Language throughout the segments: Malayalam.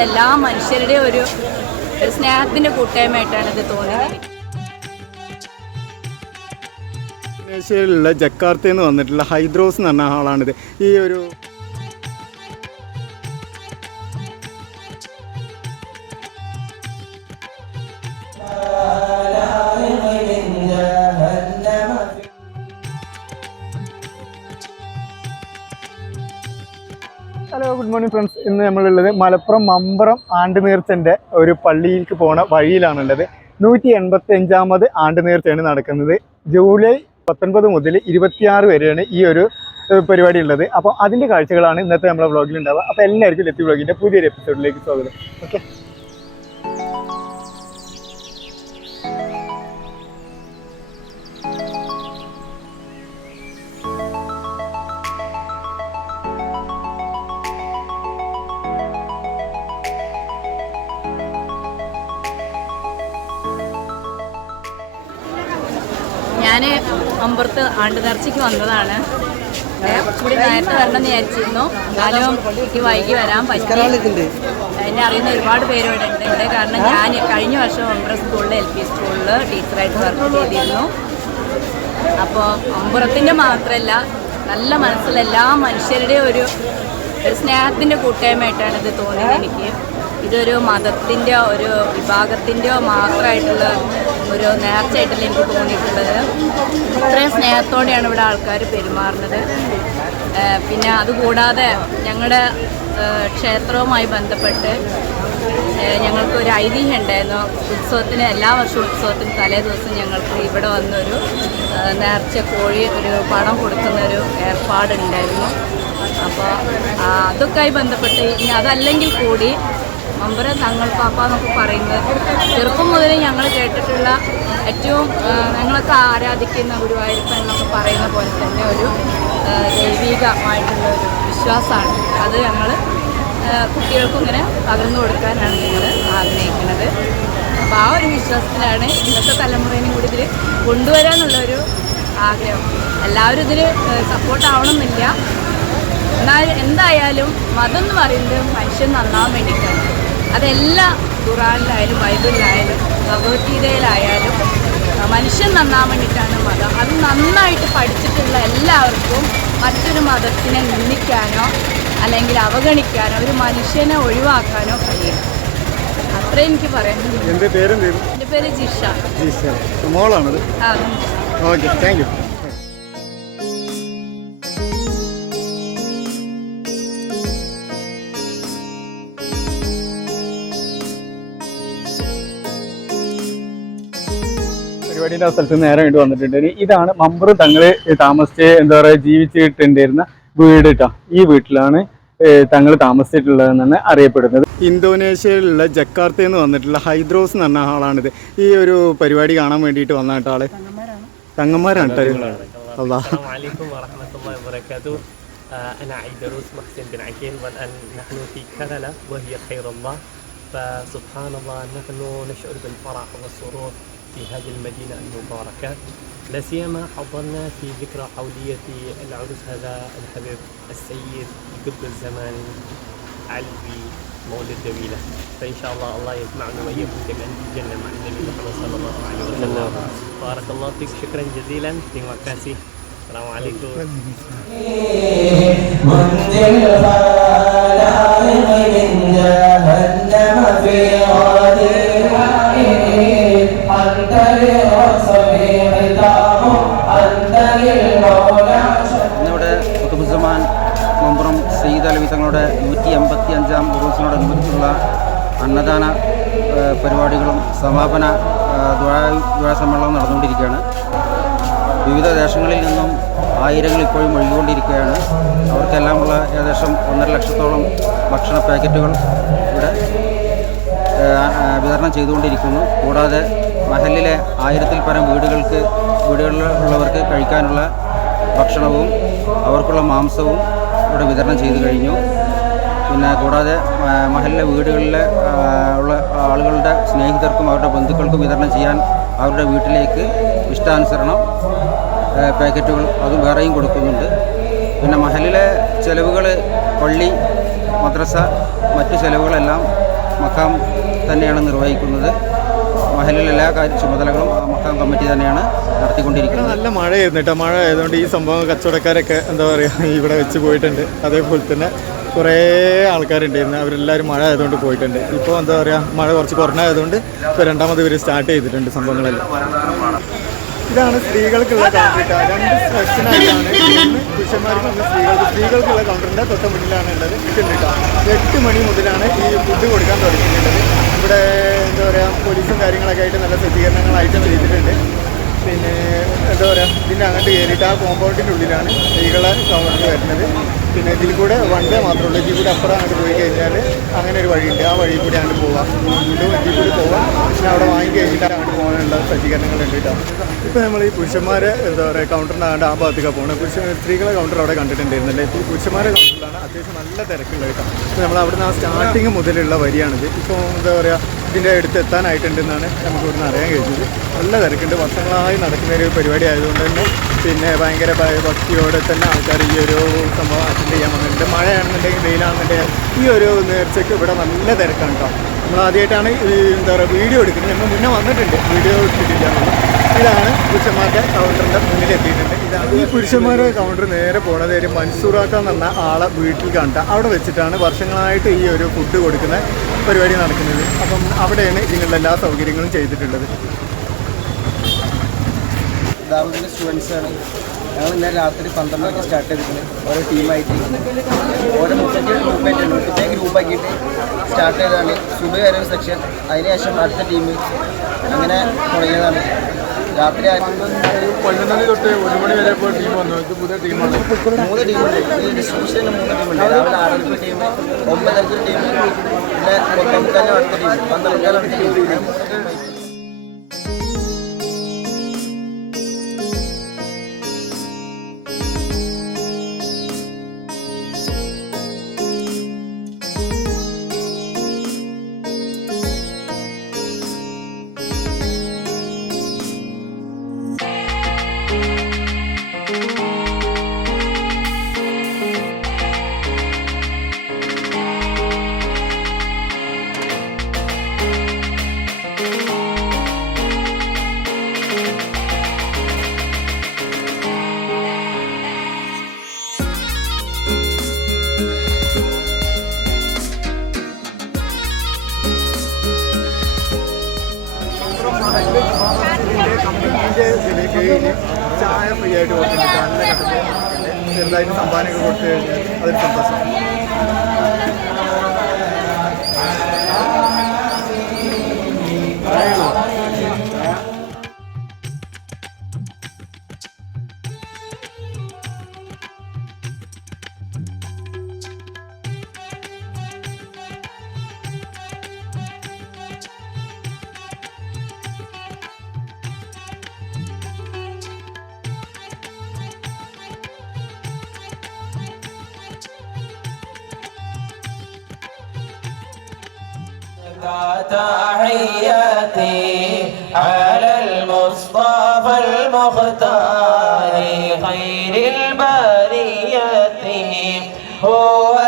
എല്ലാ മനുഷ്യരുടെയും ഒരു സ്നേഹത്തിന്റെ കൂട്ടായ്മയായിട്ടാണ് ഇത് തോന്നിയത്. ഇന്തോനേഷ്യയിലുള്ള ജക്കാർത്തയിൽ വന്നിട്ടുള്ള ഹൈദ്രോസ് എന്ന് പറഞ്ഞ ആളാണിത്. ഈ ഒരു മോർണിംഗ് ഫ്രണ്ട്സ് ഇന്ന് നമ്മളുള്ളത് മലപ്പുറം മമ്പറം ആണ്ടുനീർച്ചന്റെ ഒരു പള്ളിയിലേക്ക് പോണ വഴിയിലാണുള്ളത് നൂറ്റി എൺപത്തി അഞ്ചാമത് ആണ്ടുനീർച്ചയാണ് നടക്കുന്നത്. ജൂലൈ പത്തൊൻപത് മുതൽ ഇരുപത്തിയാറ് വരെയാണ് ഈ ഒരു പരിപാടി ഉള്ളത്. അപ്പോൾ അതിന്റെ കാഴ്ചകളാണ് ഇന്നത്തെ നമ്മുടെ വ്ളോഗിൽ ഉണ്ടാവുക. അപ്പോൾ എല്ലാവർക്കും ലത്തി വ്ളോഗിന്റെ പുതിയൊരു എപ്പിസോഡിലേക്ക് സ്വാഗതം. ഓക്കെ അമ്പുറത്ത് ആണ്ട് നേർച്ചയ്ക്ക് വന്നതാണ്. കുറച്ചുകൂടി കൂടി നേരത്തെ വരണം എന്ന് വിചാരിച്ചിരുന്നു. എന്നാലും എനിക്ക് വൈകി വരാൻ പറ്റി. എന്നെ അറിയുന്ന ഒരുപാട് പേര് ഇവിടെ ഉണ്ട് ഇവിടെ കാരണം ഞാൻ കഴിഞ്ഞ വർഷം അമ്പ്ര സ്കൂളിൽ എൽ പി സ്കൂളിൽ ടീച്ചറായിട്ട് വർക്ക് ചെയ്തിരുന്നു. അപ്പോൾ അമ്പുറത്തിന്റെ മാത്രമല്ല നല്ല മനസ്സിൽ എല്ലാ മനുഷ്യരുടെയും ഒരു ഒരു സ്നേഹത്തിന്റെ കൂട്ടായ്മയായിട്ടാണ് ഇത് തോന്നിയത് എനിക്ക്. ഇതൊരു മതത്തിന്റെയോ ഒരു വിഭാഗത്തിന്റെയോ മാത്രമായിട്ടുള്ള ഒരു നേർച്ചയായിട്ടല്ല എനിക്ക് തോന്നിയിട്ടുള്ളത്. ഇത്രയും സ്നേഹത്തോടെയാണ് ഇവിടെ ആൾക്കാർ പെരുമാറുന്നത്. പിന്നെ അതുകൂടാതെ ഞങ്ങളുടെ ക്ഷേത്രവുമായി ബന്ധപ്പെട്ട് ഞങ്ങൾക്ക് ഒരു ഐതിഹ്യം ഉണ്ടായിരുന്നു. ഉത്സവത്തിന് എല്ലാ വർഷവും ഉത്സവത്തിന് തലേ ദിവസം ഞങ്ങൾക്ക് ഇവിടെ വന്നൊരു നേർച്ച കോഴി ഒരു പണം കൊടുക്കുന്ന ഒരു ഏർപ്പാടുണ്ടായിരുന്നു അപ്പോൾ അതൊക്കെ ആയി ബന്ധപ്പെട്ട് ഇനി അതല്ലെങ്കിൽ കൂടി മമ്പര തങ്ങൾ പാപ്പ എന്നൊക്കെ പറയുന്നത് ചെറുപ്പം മുതൽ ഞങ്ങൾ കേട്ടിട്ടുള്ള ഏറ്റവും ഞങ്ങളൊക്കെ ആരാധിക്കുന്ന ഗുരുവായൂരപ്പൻ എന്നൊക്കെ പറയുന്ന പോലെ തന്നെ ഒരു ദൈവികമായിട്ടുള്ള ഒരു വിശ്വാസമാണ്. അത് ഞങ്ങൾ കുട്ടികൾക്കും ഇങ്ങനെ പകർന്നു കൊടുക്കാനാണ് ഞങ്ങൾ ആഗ്രഹിക്കുന്നത്. അപ്പോൾ ആ ഒരു വിശ്വാസത്തിലാണ് ഇന്നത്തെ തലമുറേനും കൂടി ഇതിൽ കൊണ്ടുവരാനുള്ളൊരു ആഗ്രഹം. എല്ലാവരും ഇതിൽ സപ്പോർട്ട് ആവണമെന്നില്ല. എന്നാൽ എന്തായാലും മതം എന്ന് പറയുന്നത് മനുഷ്യൻ നന്നാവാൻ വേണ്ടിയിട്ടാണ്. അതെല്ലാ ഖുറാനിലായാലും ബൈബിളിലായാലും ഭഗവത്ഗീതയിലായാലും മനുഷ്യൻ നന്നാൻ വേണ്ടിയിട്ടാണ് മതം. അത് നന്നായിട്ട് പഠിച്ചിട്ടുള്ള എല്ലാവർക്കും മറ്റൊരു മതത്തിനെ നിന്ദിക്കാനോ അല്ലെങ്കിൽ അവഗണിക്കാനോ ഒരു മനുഷ്യനെ ഒഴിവാക്കാനോ കഴിയും അത്രേ എനിക്ക് പറയാൻ എന്റെ പേര് ജിഷ. മോളാണത്? ആ ഓക്കെ താങ്ക് യു. പരിപാടിയുടെ ആ സ്ഥലത്ത് നേരെ വേണ്ടി വന്നിട്ടുണ്ട് ഇനി ഇതാണ് മമ്പറ് തങ്ങള് താമസിച്ച് എന്താ പറയുക ജീവിച്ചിട്ടുണ്ടായിരുന്ന വീട് കേട്ടോ ഈ വീട്ടിലാണ് തങ്ങൾ താമസിച്ചിട്ടുള്ളതെന്നാണ് അറിയപ്പെടുന്നത് ഇന്തോനേഷ്യയിലുള്ള ജക്കാർത്തയിൽ നിന്ന് വന്നിട്ടുള്ള ഹൈദ്രോസ് എന്ന് പറഞ്ഞ ആളാണിത് ഈ ഒരു പരിപാടി കാണാൻ വേണ്ടിയിട്ട് വന്ന കേട്ടോ ആള് തങ്ങന്മാരാണ് കേട്ടോ അല്ലാ السلام عليكم ورحمة الله وبركاته آه، أنا عيدروس محسن بن عكين والآن نحن في كرلة وهي خير الله فسبحان الله نحن نشعر بالفرح والسرور في هذه المدينة المباركة لا سيما حضرنا في ذكرى حولية العرس هذا الحبيب السيد قطب الزمان علوي مولد دويلة فإن شاء الله الله يجمعنا وإياكم جميعا في الجنة مع النبي محمد صلى الله عليه وسلم. بارك الله فيك شكرا جزيلا. terima kasih السلام عليكم. الخلائق അഞ്ചാം ഉറൂസിനോടനുബന്ധിച്ചുള്ള അന്നദാന പരിപാടികളും സമാപന ഏഹ്, ദ്വാ ദ്വാ സമ്മേളനവും നടന്നുകൊണ്ടിരിക്കുകയാണ്. വിവിധ ദേശങ്ങളിൽ നിന്നും ആയിരങ്ങൾ ഇപ്പോഴും ഒഴുകിക്കൊണ്ടിരിക്കുകയാണ്. അവർക്കെല്ലാമുള്ള ഏകദേശം ഒന്നര ലക്ഷത്തോളം ഭക്ഷണ പാക്കറ്റുകൾ ഇവിടെ വിതരണം ചെയ്തുകൊണ്ടിരിക്കുന്നു. കൂടാതെ മഹലിലെ ആയിരത്തിൽ പരം വീടുകൾക്ക് വീടുകളിലുള്ളവർക്ക് കഴിക്കാനുള്ള ഭക്ഷണവും അവർക്കുള്ള മാംസവും ഇവിടെ വിതരണം ചെയ്തു കഴിഞ്ഞു. പിന്നെ കൂടാതെ മഹലിലെ വീടുകളിലെ ഉള്ള ആളുകളുടെ സ്നേഹിതർക്കും അവരുടെ ബന്ധുക്കൾക്കും വിതരണം ചെയ്യാൻ അവരുടെ വീട്ടിലേക്ക് ഇഷ്ടാനുസരണം പാക്കറ്റുകൾ അതും വേറെയും കൊടുക്കുന്നുണ്ട്. പിന്നെ മഹലിലെ ചിലവുകൾ പള്ളി മദ്രസ മറ്റു ചിലവുകളെല്ലാം മക്കാം തന്നെയാണ് നിർവഹിക്കുന്നത്. മഹലിലെ എല്ലാ കാര്യ ചുമതലകളും മക്കാം കമ്മിറ്റി തന്നെയാണ് നടത്തിക്കൊണ്ടിരിക്കുന്നത്. നല്ല മഴയായിരുന്നു കേട്ടോ. മഴ ആയതുകൊണ്ട് ഈ സംഭവം കച്ചവടക്കാരൊക്കെ എന്താ പറയുക ഇവിടെ വെച്ച് പോയിട്ടുണ്ട്. അതേപോലെ തന്നെ കുറേ ആൾക്കാരുണ്ടായിരുന്നു അവരെല്ലാവരും മഴ ആയതുകൊണ്ട് പോയിട്ടുണ്ട്. ഇപ്പോൾ എന്താ പറയുക മഴ കുറച്ച് കുറഞ്ഞായതുകൊണ്ട് ഇപ്പോൾ രണ്ടാമത് ഇവർ സ്റ്റാർട്ട് ചെയ്തിട്ടുണ്ട് സംഭവങ്ങളെല്ലാം. ഇതാണ് സ്ത്രീകൾക്കുള്ള കൗണ്ടർ രണ്ട് സെക്ഷനായിട്ടാണ് പുരുഷന്മാർക്ക് സ്ത്രീകൾക്ക് സ്ത്രീകൾക്കുള്ള കൗണ്ടറിന്റെ തൊട്ട് മുന്നിലാണ് ഉള്ളത്. കിട്ടുന്നുണ്ട് കേട്ടോ എട്ട് മണി മുതലാണ് ഈ ഫുഡ് കൊടുക്കാൻ തുടങ്ങിയിട്ടുള്ളത്. ഇവിടെ എന്താ പറയുക പോലീസും കാര്യങ്ങളൊക്കെ ആയിട്ട് നല്ല സജ്ജീകരണങ്ങളായിട്ട് ചെയ്തിട്ടുണ്ട്. പിന്നെ എന്താ പറയുക ഇതിന്റെ അങ്ങോട്ട് കയറിയിട്ട് ആ കോമ്പൗണ്ടിന്റെ ഉള്ളിലാണ് സ്ത്രീകളെ കൗണ്ടർ വരുന്നത്. പിന്നെ ഇതിൽ കൂടെ വൺ ഡേ മാത്രമേ ഉള്ളൂ. ഇതിൽ കൂടെ അപ്പുറം പോയി കഴിഞ്ഞാൽ അങ്ങനെ ഒരു വഴിയുണ്ട്. ആ വഴി കൂടെ അങ്ങോട്ട് പോവാം. വീണ്ടും ഇതിൽ കൂടി പോവാം. പക്ഷേ അവിടെ വാങ്ങി കഴിഞ്ഞിട്ട് അങ്ങോട്ട് പോകാനുള്ള സജ്ജീകരണങ്ങളുണ്ട് കേട്ടോ. ഇപ്പോൾ നമ്മൾ ഈ പുരുഷന്മാരെ എന്താ പറയുക കൗണ്ടറിന്റെ ആ ഭാഗത്തേക്കാണ് പോകുന്നത് പുരുഷ സ്ത്രീകളെ കൗണ്ടർ അവിടെ കണ്ടിട്ടുണ്ടായിരുന്നല്ലേ? ഇപ്പോൾ പുരുഷന്മാരെ കൗണ്ടറിലാണ് അത്യാവശ്യം നല്ല തിരക്കുള്ളത് കേട്ടോ. നമ്മൾ അവിടുന്ന് ആ സ്റ്റാർട്ടിങ് മുതലുള്ള വരിയാണിത്. ഇപ്പോൾ എന്താ പറയുക ഇതിന്റെ അടുത്ത് എത്താനായിട്ടുണ്ടെന്നാണ് നമുക്ക് ഇവിടുന്ന് അറിയാൻ കഴിഞ്ഞത് നല്ല തിരക്കുണ്ട്. വർഷങ്ങളായി നടക്കുന്ന ഒരു പരിപാടി ആയതുകൊണ്ട് തന്നെ പിന്നെ ഭയങ്കര ഭയ- ഭക്തിയോടെ തന്നെ ആൾക്കാർ ഈ ഒരു സംഭവം അറ്റൻഡ് ചെയ്യാൻ വന്നിട്ടുണ്ട്. മഴയാണെന്നുണ്ടെങ്കിൽ വെയിലാണെന്നുണ്ടെങ്കിൽ ഈ ഒരു നേർച്ചയ്ക്ക് ഇവിടെ നല്ല തിരക്കാണ് കേട്ടോ. നമ്മൾ ആദ്യമായിട്ടാണ് ഈ എന്താ പറയുക വീഡിയോ എടുക്കുന്നത്. ഞങ്ങൾ മുന്നേ വന്നിട്ടുണ്ട്. വീഡിയോ എടുത്തിട്ടില്ല എന്നുള്ളത്. ഇതാണ് പുരുഷന്മാരുടെ കൗണ്ടറിന്റെ മുന്നിൽ എത്തിയിട്ടുണ്ട്. ഇതാണ് ഈ പുരുഷന്മാരുടെ കൗണ്ടർ നേരെ പോണത് ഒരു മൻസൂറാക്ക എന്ന് പറഞ്ഞ ആളെ വീട്ടിൽ കണ്ട അവിടെ വെച്ചിട്ടാണ് വർഷങ്ങളായിട്ട് ഈ ഒരു ഫുഡ് കൊടുക്കുന്ന പരിപാടി നടക്കുന്നത്. അപ്പം അവിടെയാണ് ഇതിനുള്ള എല്ലാ സൗകര്യങ്ങളും ചെയ്തിട്ടുള്ളത്. സ്റ്റുഡൻസാണ് ഞങ്ങൾ ഇന്നലെ രാത്രി മണിക്ക് സ്റ്റാർട്ട് ചെയ്തിട്ടുണ്ട് ഓരോ ടീമായിട്ട് ഓരോ മുപ്പത്തി ഗ്രൂപ്പായിട്ട് മുപ്പത്തി ഗ്രൂപ്പാക്കിയിട്ട് സ്റ്റാർട്ട് ചെയ്തതാണ്. സുബ് വരെ ഒരു സെക്ഷൻ അതിനുശേഷം അടുത്ത ടീം അങ്ങനെ തുടങ്ങിയതാണ്. രാത്രി പതിനൊന്നര തൊട്ട് ഒരു മണി വരെ ഇപ്പോൾ ടീം വന്നു. ഇത് പുതിയ ടീമാണ് മൂന്ന് ടീമുണ്ട് ഈ ഡിസ്ട്രിബ്യൂഷനിൽ മൂന്ന് ടീമുണ്ട് രാവിലെ ആറരക്ക് ടീം ഒമ്പതരക്ക് ടീം പിന്നെ പത്തൊമ്പതിന് അടുത്ത ടീം പന്ത്രണ്ടിന് അടുത്ത ടീം ചായ ഫ്രീ ആയിട്ട് കൊടുക്കുന്നുണ്ട് നല്ല കട്ടത്തിൽ എന്തായാലും സംഭാവനയൊക്കെ കൊടുത്തു കഴിഞ്ഞാൽ അതൊരു സന്തോഷം. تحياتي على المصطفى المختار خير البرية. هو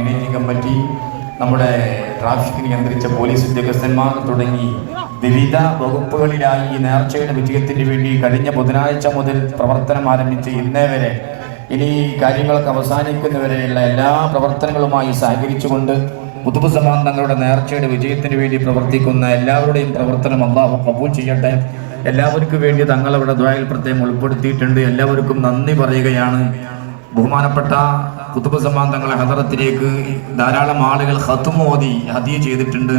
മാനേജിംഗ് കമ്മിറ്റി നമ്മുടെ ട്രാഫിക് നിയന്ത്രിച്ച പോലീസ് ഉദ്യോഗസ്ഥന്മാർ തുടങ്ങി. വിവിധ വകുപ്പുകളിലായി ഈ നേർച്ചയുടെ വിജയത്തിന് വേണ്ടി കഴിഞ്ഞ ബുധനാഴ്ച മുതൽ പ്രവർത്തനം ആരംഭിച്ച് ഇന്നേ വരെ ഇനി കാര്യങ്ങളൊക്കെ അവസാനിക്കുന്നവരെയുള്ള എല്ലാ പ്രവർത്തനങ്ങളുമായി സഹകരിച്ചുകൊണ്ട് കുതുബ് സമാന്തങ്ങളുടെ നേർച്ചയുടെ വിജയത്തിന് വേണ്ടി പ്രവർത്തിക്കുന്ന എല്ലാവരുടെയും പ്രവർത്തനം അള്ളാഹു കബൂൽ ചെയ്യട്ടെ. എല്ലാവർക്കും വേണ്ടി തങ്ങളവിടെ ദ്വായിൽ പ്രത്യേകം ഉൾപ്പെടുത്തിയിട്ടുണ്ട്. എല്ലാവർക്കും നന്ദി പറയുകയാണ്. ബഹുമാനപ്പെട്ട കുത്തുബ് സമാൻ തങ്ങളെ ഹദറത്തിലേക്ക് ധാരാളം ആളുകൾ ഹത്തുമോദി ഓതി ഹദിയ ചെയ്തിട്ടുണ്ട്.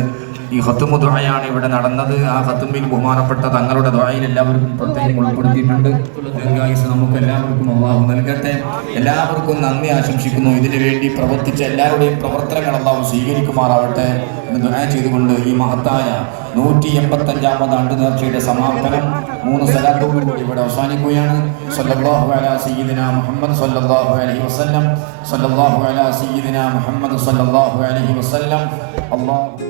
ഈ ഹത്തുമു ദ്വായാണ് ഇവിടെ നടന്നത്. ആ ഹത്തുമിൽ ബഹുമാനപ്പെട്ട തങ്ങളുടെ ദ്വായിൽ എല്ലാവർക്കും പ്രത്യേകം ഉൾപ്പെടുത്തിയിട്ടുണ്ട്. ദീർഘായുസ് നമുക്ക് എല്ലാവർക്കും അള്ളാഹു നൽകട്ടെ. എല്ലാവർക്കും നന്ദി ആശംസിക്കുന്നു. ഇതിനു വേണ്ടി പ്രവർത്തിച്ച എല്ലാവരുടെയും പ്രവർത്തനങ്ങൾ അള്ളാഹു സ്വീകരിക്കുമാറാവട്ടെ എന്ന് ദ്വായ ചെയ്തുകൊണ്ട് ഈ മഹത്തായ നൂറ്റി എൺപത്തഞ്ചാമത് ആണ്ട് നേർച്ചയുടെ സമാപനം മൂന്ന് സ്ഥലത്തോടുകൂടി ഇവിടെ അവസാനിക്കുകയാണ്. സല്ലാഹു അലാ സയ്യിദിന മുഹമ്മദ് സല്ലാഹു അലൈഹി വസല്ലം. സല്ലല്ലാഹു അലാ സയ്യിദിന മുഹമ്മദ് സല്ലല്ലാഹു അലൈഹി വസല്ലം. അല്ലാഹു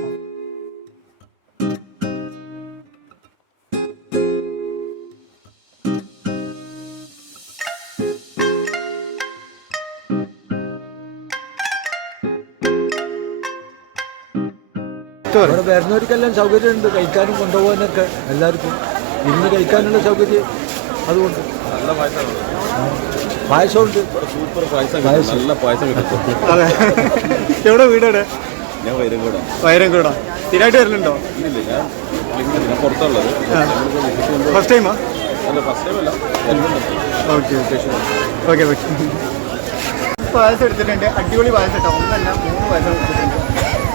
ഇവിടെ വരുന്നവർക്കെല്ലാം സൗകര്യമുണ്ട്. കഴിക്കാനും കൊണ്ടുപോകാനൊക്കെ എല്ലാവർക്കും. ഇന്ന് കഴിക്കാനുള്ള സൗകര്യം അതുകൊണ്ട്. പായസമുണ്ട്. സൂപ്പർ പായസം നല്ല പായസം അതെ. എവിടെ വീടെവിടെ ഞാൻ വരും കൂടെ വൈരംകൂട സ്ഥിരമായിട്ട് വരലുണ്ടോ ഇല്ല ഞാൻ ഞാൻ പുറത്തുള്ളത്. ഫസ്റ്റ് ടൈമാ അല്ല ഫസ്റ്റ് ടൈം അല്ല. ഓക്കെ ഓക്കെ ഓക്കെ ഓക്കെ പായസം എടുത്തിട്ടുണ്ട്. അടിപൊളി പായസം കേട്ടോ. ഒന്നല്ല മൂന്ന് പായസം എടുത്തിട്ടുണ്ട്.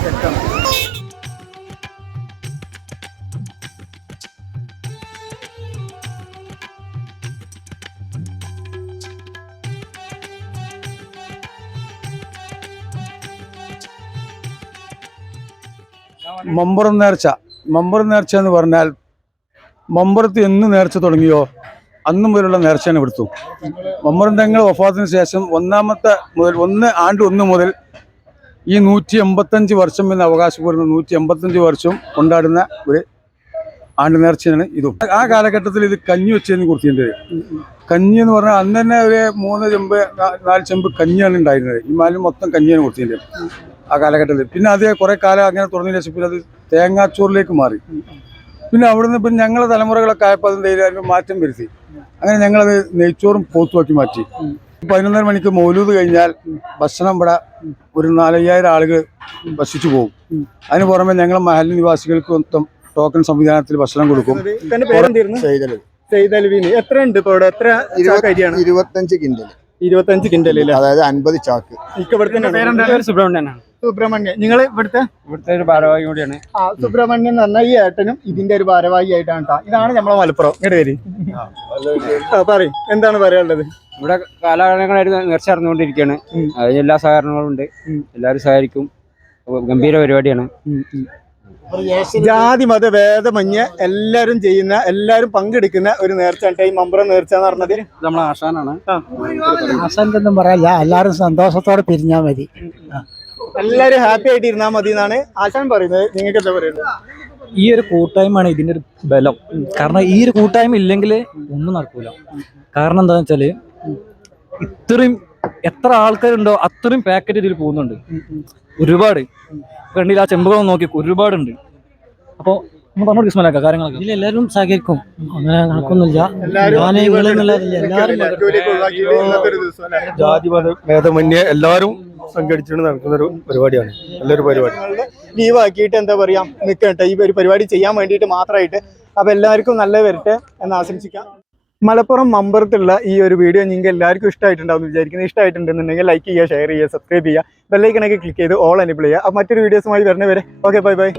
സെറ്റാണ് മമ്പുറം നേർച്ച. മമ്പുറം നേർച്ച എന്ന് പറഞ്ഞാൽ മമ്പുറത്ത് എന്ന് നേർച്ച തുടങ്ങിയോ അന്ന് മുതലുള്ള നേർച്ചയാണ് ഇവിടുത്തു. മമ്പുറം തങ്ങൾ വഫാത്തിന് ശേഷം ഒന്നാമത്തെ മുതൽ ഒന്ന് ആണ്ട് ഒന്ന് മുതൽ ഈ നൂറ്റി എൺപത്തഞ്ച് വർഷം എന്ന് അവകാശപ്പെടുന്ന നൂറ്റി എൺപത്തഞ്ച് വർഷം കൊണ്ടാടുന്ന ഒരു ആണ്ട് നേർച്ചയാണ് ഇതും. ആ കാലഘട്ടത്തിൽ ഇത് കഞ്ഞി വെച്ചതിന് കുറിച്ചിട്ടുണ്ട് കഞ്ഞി എന്ന് പറഞ്ഞാൽ അന്ന് തന്നെ ഒരു മൂന്ന് ചെമ്പ് നാല് ചെമ്പ് കഞ്ഞിയാണ് ഉണ്ടായിരുന്നത്. ഈ മാലിന് മൊത്തം കഞ്ഞിയാണ് കൊടുത്തിട്ടുണ്ട്. ആ കാലഘട്ടത്തിൽ. പിന്നെ അതേ കുറെ കാലം അങ്ങനെ തുറന്നില്ല ശേഷം പിന്നെ അത് തേങ്ങാച്ചോറിലേക്ക് മാറി. പിന്നെ അവിടുന്ന് പിന്നെ ഞങ്ങളെ തലമുറകളൊക്കെ ആയപ്പോൾ അതിന് ധൈര്യം മാറ്റം വരുത്തി. അങ്ങനെ ഞങ്ങളത് നെയ്ച്ചോറും പോത്തുമാക്കി മാറ്റി. പതിനൊന്നര മണിക്ക് മൗലൂദ് കഴിഞ്ഞാൽ ഭക്ഷണം ഇവിടെ ഒരു നാലയ്യായിരം ആളുകൾ ഭക്ഷിച്ചു പോകും. അതിന് പുറമെ ഞങ്ങൾ മഹൽ നിവാസികൾക്ക് മൊത്തം ടോക്കൺ സംവിധാനത്തിൽ ഭക്ഷണം കൊടുക്കും. എത്ര ഉണ്ട് ഇപ്പൊ ഇരുപത്തഞ്ച് കിൻഡൽ ഇരുപത്തഞ്ച് കിൻഡൽ അതായത് അൻപത് ചാക്ക്. സുബ്രഹ്മണ്യനാണ്. സുബ്രഹ്മണ്യൻ. നിങ്ങൾ ഇവിടുത്തെ? ഇവിടുത്തെ ഒരു ഭാരവാഹി കൂടിയാണ്. ആ സുബ്രഹ്മണ്യൻ എന്ന് പറഞ്ഞാൽ ഈ ഏട്ടനും ഇതിന്റെ ഒരു ഭാരവാഹി ആയിട്ടാണ് കേട്ടോ ഇതാണ് നമ്മളെ മലപ്പുറം. ഇങ്ങോട്ട് വരി. ആ, പറയ്. എന്താണ് പറയാനുള്ളത്? ഇവിടെ കാലഘട്ടങ്ങളായിട്ട് നേർച്ച നടന്നുകൊണ്ടിരിക്കുകയാണ്. അതിന് എല്ലാ സഹകരണങ്ങളും ഉണ്ട്. എല്ലാവരും സഹകരിക്കും. ഗംഭീര പരിപാടിയാണ്. ജാതി മത ഭേദമഞ്ഞ് എല്ലാരും ചെയ്യുന്ന എല്ലാരും പങ്കെടുക്കുന്ന ഒരു നേർച്ച ഈ മമ്പുറം നേർച്ച എന്ന് പറഞ്ഞത്. നമ്മളെ ആശാനാണ്. ആശാന്റെ ഒന്നും പറയാല്ല എല്ലാരും സന്തോഷത്തോടെ പിരിഞ്ഞാൽ മതി. എല്ലാരും ഹാപ്പി ആയിട്ട് ഇരുന്നാൽ മതി എന്നാണ് ആശാൻ പറയുന്നത്. നിങ്ങൾക്ക് എന്താ പറയുന്നത്? ഈ ഒരു കൂട്ടായ്മയാണ് ഇതിന്റെ ഒരു ബലം. കാരണം ഈ ഒരു കൂട്ടായ്മ ഇല്ലെങ്കിൽ ഒന്നും നടക്കൂല. കാരണം എന്താന്ന് വെച്ചാൽ ഇത്രയും എത്ര ആൾക്കാരുണ്ടോ അത്രയും പാക്കറ്റ് ഇതിൽ പോകുന്നുണ്ട്. ഒരുപാട്. കണ്ടില്ല ആ ചെമ്പുകൾ നോക്കി ഒരുപാടുണ്ട്. അപ്പോൾ നമ്മൾ പറഞ്ഞു കാര്യങ്ങളൊക്കെ. സഹകരിക്കും. അങ്ങനെ ഞാൻ എല്ലാവരും ഭേദമന്യേ എല്ലാവരും സംഘടിച്ചുകൊണ്ട് നടക്കുന്ന ഒരു പരിപാടിയാണ്. നല്ലൊരു പരിപാടി. ലീവ് ആക്കിയിട്ട് എന്താ പറയാ നിൽക്കട്ടെ ഈ ഒരു പരിപാടി ചെയ്യാൻ വേണ്ടിയിട്ട് മാത്രമായിട്ട് അപ്പൊ എല്ലാവർക്കും നല്ല വരട്ടെ എന്ന് ആശംസിക്കാം. മലപ്പുറം മമ്പറത്തുള്ള ഈ ഒരു വീഡിയോ നിങ്ങൾക്ക് എല്ലാവർക്കും ഇഷ്ടമായിട്ടുണ്ടാവും വിചാരിക്കുന്നത് ഇഷ്ടമായിട്ടുണ്ടെന്നുണ്ടെങ്കിൽ ലൈക്ക് ചെയ്യുക ഷെയർ ചെയ്യുക സബ്സ്ക്രൈബ് ചെയ്യുക ബെല്ലൈക്കണൊക്കെ ക്ലിക്ക് ചെയ്ത് ഓൾ എനേബിൾ ചെയ്യുക. അപ്പോൾ മറ്റൊരു വീഡിയോസുമായി വരുന്നവരെ ഓക്കെ ബൈ ബൈ